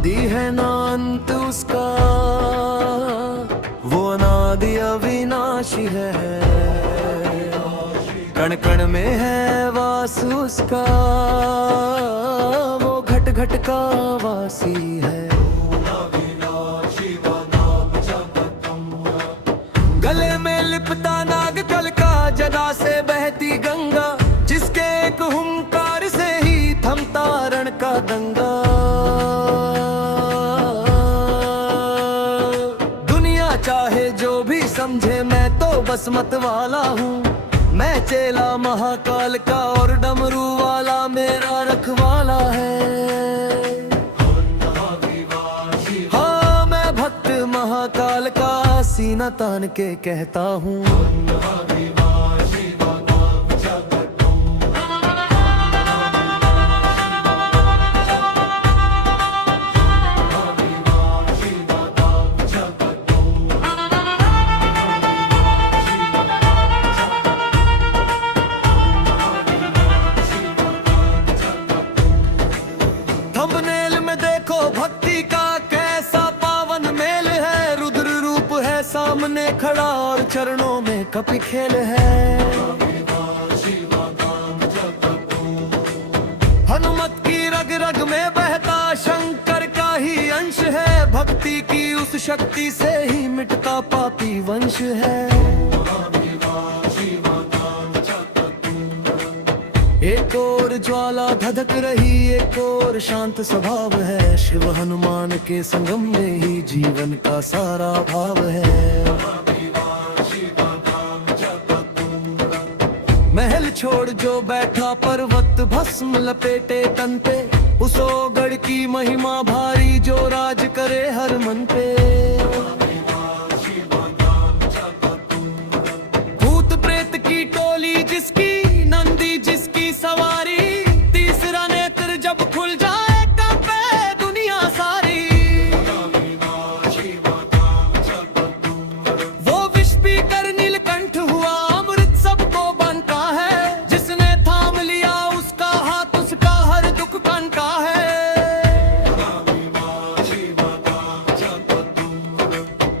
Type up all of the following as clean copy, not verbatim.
आदि है ना अंत उसका, वो अनादि अविनाशी है। कण कण में है वास उसका, वो घट घट का वासी है। गले में लिपता नाग कल का, जदा से बहती गंगा, जिसके एक हुंकार से ही थमता रण का दंगा। दुनिया चाहे जो भी समझे, मैं तो बस मत वाला हूँ। मैं चेला महाकाल का और डमरू वाला मेरा रखवाला है। हाँ, मैं भक्त महाकाल का सीना तान के कहता हूँ। थंबनेल में देखो भक्ति का कैसा पावन मेल है। रुद्र रूप है सामने खड़ा और चरणों में कपि खेल है। हनुमत की रग रग में बहता शंकर का ही अंश है। भक्ति की उस शक्ति से ही मिटता पापी वंश है। एक और ज्वाला धधक रही, एक और शांत स्वभाव है। शिव हनुमान के संगम में ही जीवन का सारा भाव है। महल छोड़ जो बैठा पर्वत, भस्म लपेटे तन पे, उस ओगढ़ की महिमा भारी जो राज करे हर मन पे। भूत प्रेत की टोली जिसकी, नंदी जिसकी सवारी, तीसरा नेत्र जब खुल जाए कांपे दुनिया सारी। वो विष पीकर नीलकंठ हुआ, अमृत सबको बनता है। जिसने थाम लिया उसका हाथ, उसका हर दुख बनता है।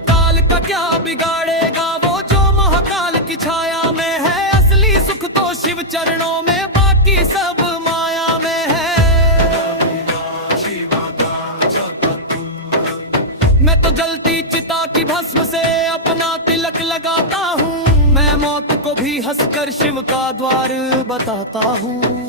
काल का क्या बिगाड़ेगा वो जो महाकाल की छाया में है। असली सुख तो शिव चरणों में, बाकी सब माया में है। मैं तो जलती चिता की भस्म से अपना तिलक लगाता हूँ। मैं मौत को भी हंसकर शिव का द्वार बताता हूँ।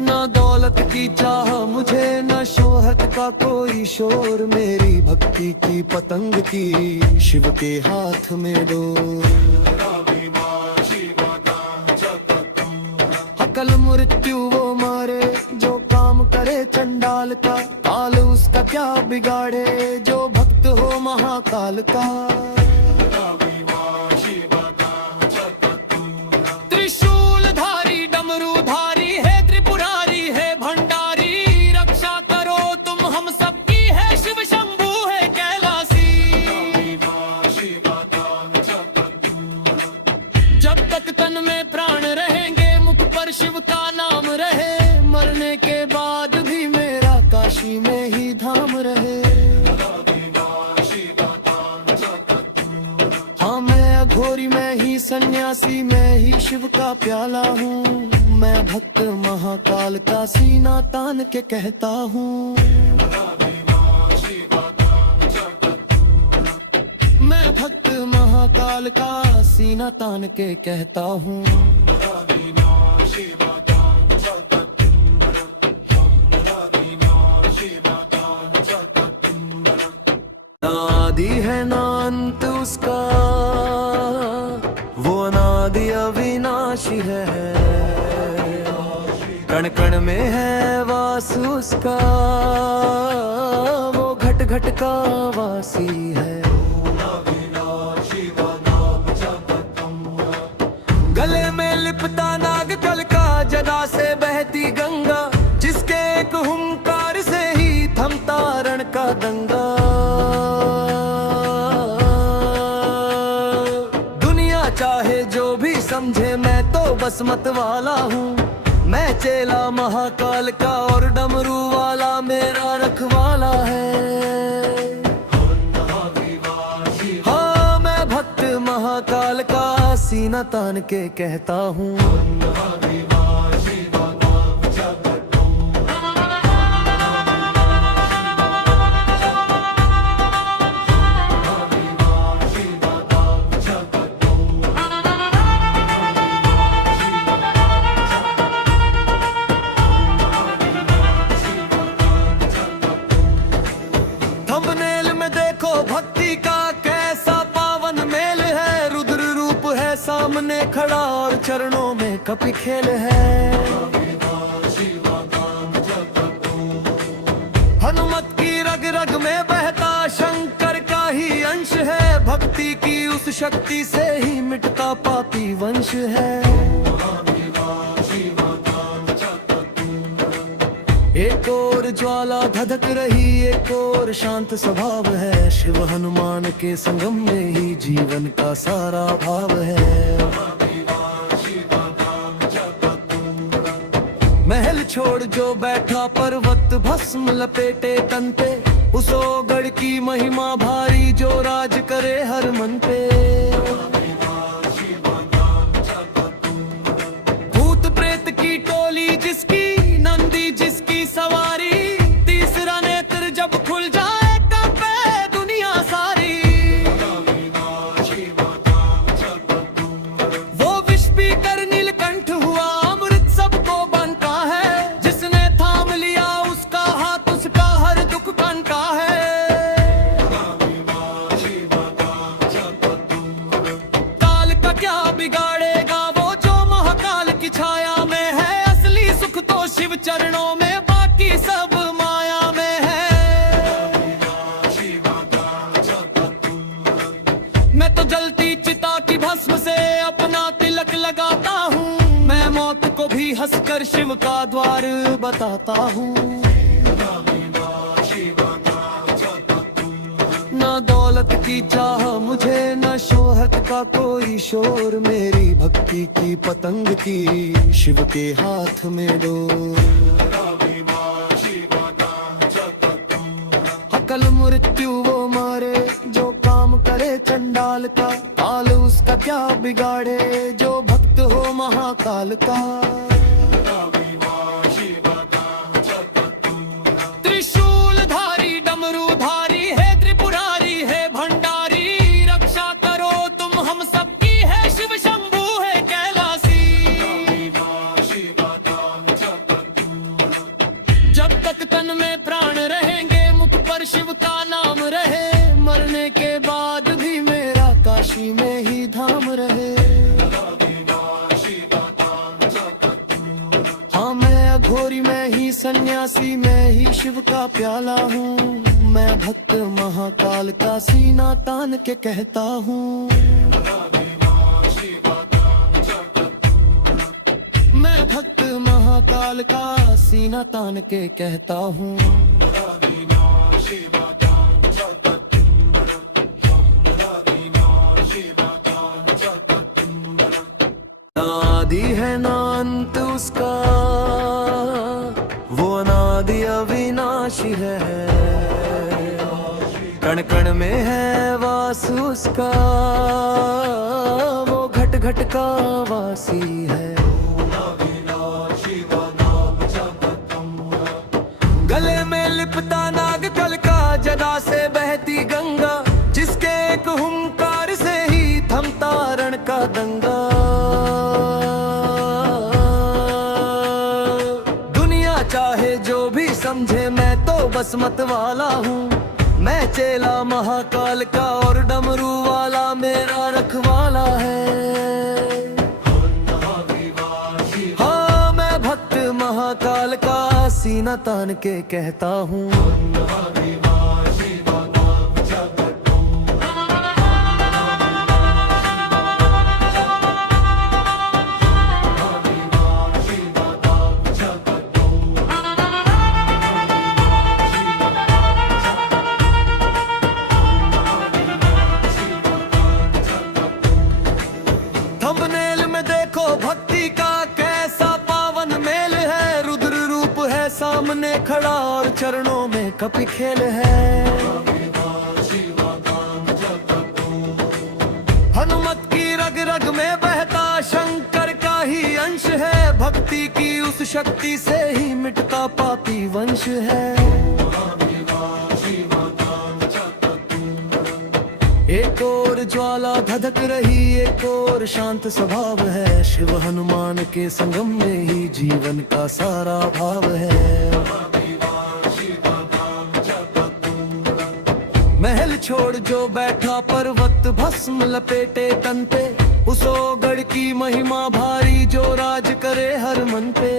ना दौलत की चाह मुझे, न शोहरत का कोई शोर। मेरी भक्ति की पतंग की शिव के हाथ में दो। अकल मृत्यु वो मारे जो काम करे चंडाल का। काल उसका क्या बिगाड़े जो भक्त हो महाकाल का। त्रिशूलधारी डमरूधारी है, त्रिपुरारी है भंडारी। रक्षा करो तुम हम सबकी, है शिव शंभू है कैलासी। जब तक तन में प्राण रहेंगे, मुख पर शिव का नाम रहे। मरने के बाद भी मेरा काशी में ही धाम रहे। हाँ, मैं अघोरी में ही सन्यासी, मैं ही शिव का प्याला हूँ। मैं भक्त महाकाल का सीना तान के कहता हूँ। मैं भक्त महाकाल का सीना तान के कहता हूँ। आदि है ना अंत उसका, वो अनादि अविनाशी है। कण कण में है वास उसका, वो घट घट का वासी है। गले में लिपता नाग कल का, जदा से बहती गंगा, जिसके एक हुंकार से ही थमता रण का दंगा। दुनिया चाहे जो भी समझे, मैं तो बस मत वाला हूँ। मैं चेला महाकाल का और डमरू वाला मेरा रखवाला है। हाँ, मैं भक्त महाकाल का सीना तान के कहता हूँ। थंबनेल में देखो भक्ति का कैसा पावन मेल है। रुद्र रूप है सामने खड़ा और चरणों में कपि खेल है। हनुमत की रग रग में बहता शंकर का ही अंश है। भक्ति की उस शक्ति से ही मिटता पापी वंश है। एक और ज्वाला धधक रही, एक और शांत स्वभाव है। शिव हनुमान के संगम में ही जीवन का सारा भाव है। महल छोड़ जो बैठा पर्वत भस्म लपेटे तन पे, उस ओगढ़ की महिमा भारी जो राज करे हर मन पे। भूत प्रेत की टोली जिसकी, नंदी जिसकी सवारी, तीसरा नेत्र जब खुल जाए कांपे दुनिया सारी। वो विष पीकर नीलकंठ हुआ, अमृत सबको बनता है। जिसने थाम लिया उसका हाथ, उसका हर दुख बनता है। काल का क्या बिगाड़ेगा वो जो महाकाल की छाया में है। असली सुख तो शिव चरणों में, बाकी सब माया में है। मैं तो जलती चिता की भस्म से अपना तिलक लगाता हूँ। मैं मौत को भी हंसकर शिव का द्वार बताता हूँ। ना दौलत की चाह मुझे, ना शोहरत का कोई शोर। मेरी भक्ति की पतंग की शिव के हाथ में डोर। अकल मृत्यु वो मारे जो काम करे चंडाल का। काल उसका क्या बिगाड़े जो भक्त हो महाकाल का। त्रिशूलधारी डमरूधारी है, त्रिपुरारी है भंडारी। रक्षा करो तुम हम सबकी है, शिव शंभू है कैलासी। जब तक तन में प्राण रहेंगे, मुख पर शिव का नाम रहे। मरने के बाद भी मेरा काशी में ही धाम रहे। हाँ, मैं अघोरी में ही सन्यासी, मैं ही शिव का प्याला हूँ। मैं भक्त महाकाल का सीना तान के कहता हूँ। मैं भक्त महाकाल का सीना तान के कहता हूँ। ना आदि है ना अंत उसका, वो अनादि अविनाशी है। कण कण में है वास उसका, वो घट घट का वासी है। गले में लिपता नाग कल का, जदा से बहती गंगा। जिसके एक हुंकार से ही थमता रण का दंगा। दुनिया चाहे जो भी समझे, मैं तो बस मत वाला हूँ। मैं चेला महाकाल का और डमरू वाला मेरा रखवाला है। हाँ, मैं भक्त महाकाल का सीना तान के कहता हूँ। थंबनेल में देखो भक्ति का कैसा पावन मेल है। सामने खड़ा और चरणों में कपि खेल है। हनुमत की रग रग में बहता शंकर का ही अंश है। भक्ति की उस शक्ति से ही मिटता पापी वंश है। एक और ज्वाला धधक रही, एक और शांत स्वभाव है। शिव हनुमान के संगम में ही जीवन का सारा भाव है। महल छोड़ जो बैठा पर्वत भस्म लपेटे तन पे, उस ओगढ़ की महिमा भारी जो राज करे हर मन पे।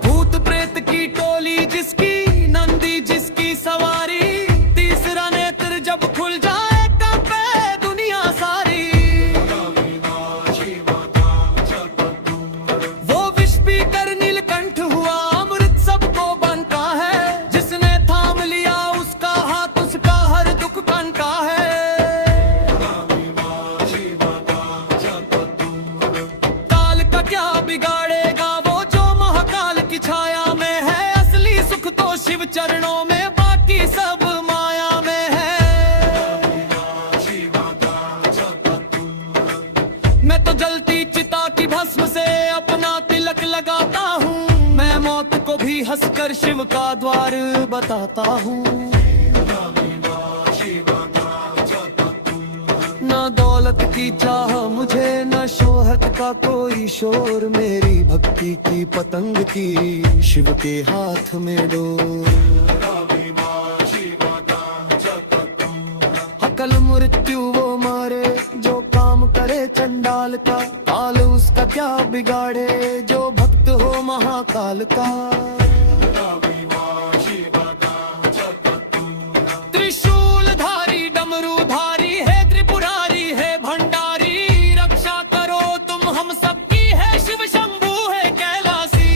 भूत प्रेत की टोली जिसकी, नंदी जिसकी सवारी, तीसरा नेत्र जब खुल जाए कांपे दुनिया सारी। वो विष पीकर नीलकंठ हुआ, अमृत सबको बनता है। जिसने थाम लिया उसका हाथ, उसका हर दुख बनता है। काल का क्या बिगाड़ेगा वो जो महाकाल की छाया में है। असली सुख तो शिव चरणों में, बाकी सब माया में है। मैं तो जलती चिता की भस्म से अपना तिलक लगाता हूँ। मैं मौत को भी हंसकर शिव का द्वार बताता हूँ। न दौलत की चाह मुझे, न शोहरत का कोई शोर। मेरी भक्ति की पतंग की शिव के हाथ में डोर। अकल मृत्यु वो मारे जो काम करे चंडाल का। काल उसका क्या बिगाड़े जो भक्त हो महाकाल का। त्रिशूल धारी डमरू धारी है, त्रिपुरारी है भंडारी। रक्षा करो तुम हम सबकी है, शिव शंभू है कैलासी।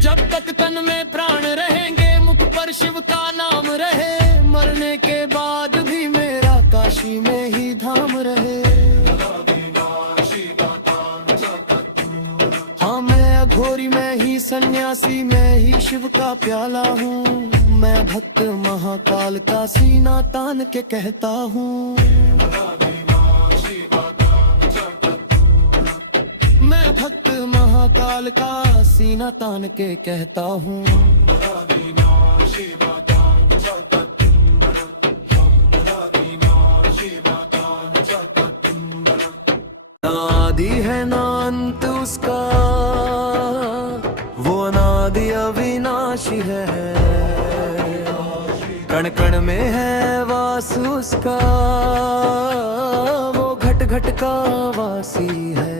जब तक तन में प्राण रहेंगे, मुख पर शिव का नाम रहे। मरने के बाद भी मेरा काशी में ही धाम रहे। हाँ मैं अघोरी में ही सन्यासी, मैं ही शिव का प्याला हूँ। मैं भक्त महाकाल का सीना तान के कहता हूँ। मैं भक्त महाकाल का सीना तान के कहता हूँ। आदि है ना अंत उसका, वो अनादि अविनाशी है। कण कण में है वास उसका, वो घट घट का वासी है।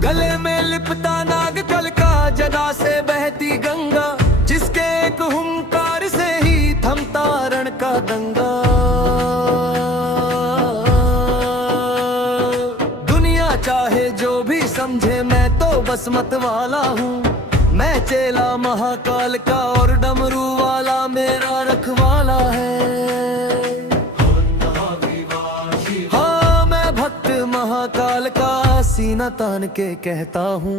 गले में लिपता नाग कल का, जदा से बहती गंगा। जिसके एक हुंकार से ही थमता रण का दंगा। दुनिया चाहे जो भी समझे, मैं तो बस मत वाला हूँ। मैं चेला महाकाल का और डमरू वाला मेरा रखवाला है। हाँ मैं भक्त महाकाल का सीना तान के कहता हूँ।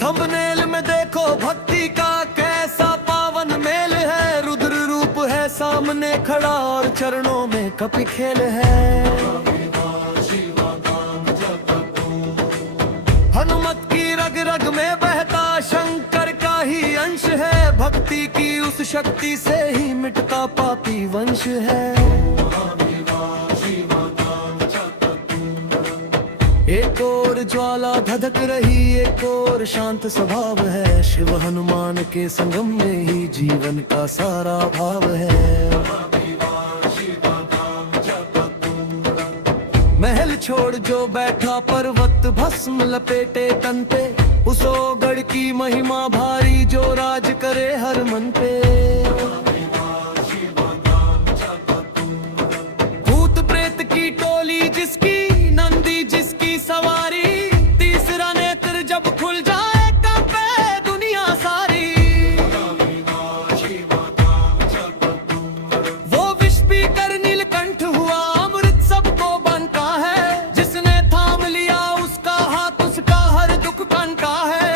थंबनेल में देखो भक्ति का कैसा पावन मेल है। रुद्र रूप है सामने खड़ा और चरणों में कपि खेल है। हनुमत की रग रग में बहता शंकर का ही अंश है। भक्ति की उस शक्ति से ही मिटता पापी वंश है। एक और ज्वाला धधक रही, एक और शांत स्वभाव है। शिव हनुमान के संगम में ही जीवन का सारा भाव है। महल छोड़ जो बैठा पर्वत भस्म लपेटे तन पे, उस ओगढ़ की महिमा भारी जो राज करे हर मन पे। भूत प्रेत की टोली जिसकी, नंदी जिसकी सवारी, तीसरा नेत्र जब खुल जाए कांपे दुनिया सारी। वो विष पीकर नीलकंठ हुआ, अमृत सबको बनता है। जिसने थाम लिया उसका हाथ, उसका हर दुख बनता है।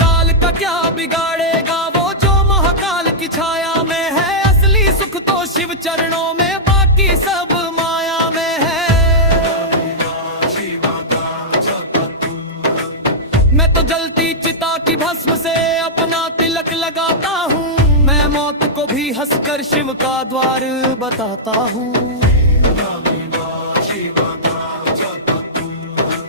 काल का क्या बिगाड़ेगा वो जो महाकाल की छाया में है। असली सुख तो शिव चरणों में, बाकी सब माया में है। मैं तो जलती चिता की भस्म से अपना तिलक लगाता हूँ। मैं मौत को भी हंसकर शिव का द्वार बताता हूँ।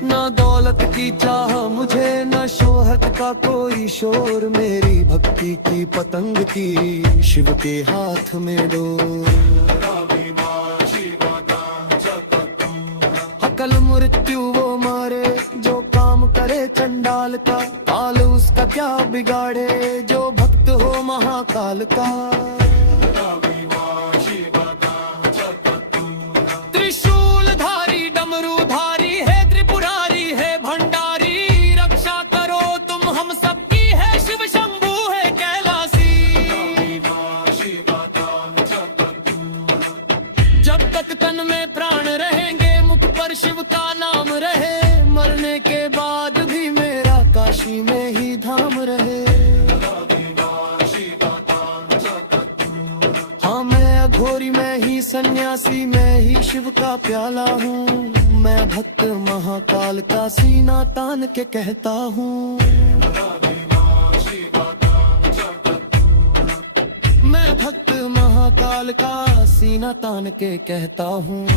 ना दौलत की चाह मुझे, न शोहरत का कोई शोर। मेरी भक्ति की पतंग की शिव के हाथ में दो। अकल मृत्यु वो मारे जो काम करे चंडाल का। काल उसका क्या बिगाड़े जो भक्त हो महाकाल का। त्रिशूलधारी डमरूधारी है, त्रिपुरारी है भंडारी। रक्षा करो तुम हम सबकी, है शिव शंभू है कैलासी। जब तक तन में प्राण रहेंगे, मुख पर शिव का नाम रहे। मरने के बाद भी मेरा काशी में ही धाम रहे। हाँ मैं अघोरी, मैं ही सन्यासी, मैं ही शिव का प्याला हूँ। मैं भक्त महाकाल का सीना तान के कहता हूँ। मैं भक्त महाकाल का सीना तान के कहता हूँ।